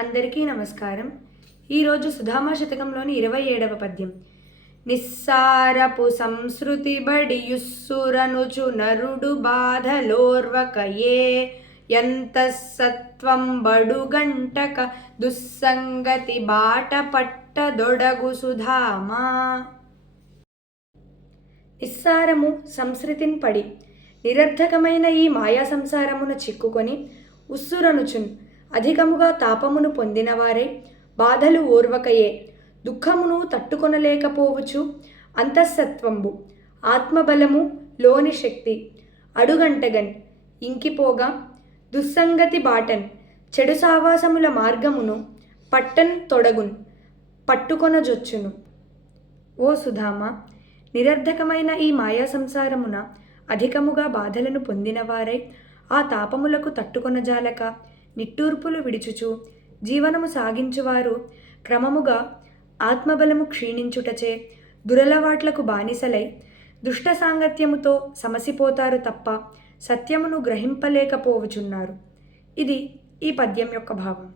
అందరికీ నమస్కారం. ఈరోజు సుధామా శతకంలోని 27వ పద్యం. నిస్సారపు సంస్కృతి బడియుస్సురనుచు నరుడు బాధలోర్వకయే ఎంత సత్వం బడుగంటక దుస్సంగతి బాట పట్టదొడగు సుధామా. నిస్సారము సంస్కృతిన్ పడి నిరర్థకమైన ఈ మాయా సంసారమున చిక్కుకొని ఉస్సురనుచున్ అధికముగా తాపమును పొందినవారై బాధలు ఓర్వకయే దుఃఖమును తట్టుకొనలేకపోవచ్చు అంతఃసత్వంబు ఆత్మబలము లోని శక్తి అడుగంటగన్ ఇంకిపోగా దుస్సంగతి బాటన్ చెడు సావాసముల మార్గమును పట్టన్ తొడగున్ పట్టుకొనజొచ్చును. ఓ సుధామ, నిరర్ధకమైన ఈ మాయా సంసారమున అధికముగా బాధలను పొందినవారై ఆ తాపములకు తట్టుకొనజాలక నిట్టూర్పులు విడుచుచు జీవనము సాగించువారు క్రమముగా ఆత్మబలము క్షీణించుటచే దురలవాట్లకు బానిసలై దుష్ట సాంగత్యముతో సమసిపోతారు తప్ప సత్యమును గ్రహింపలేకపోవచున్నారు. ఇది ఈ పద్యం యొక్క భావం.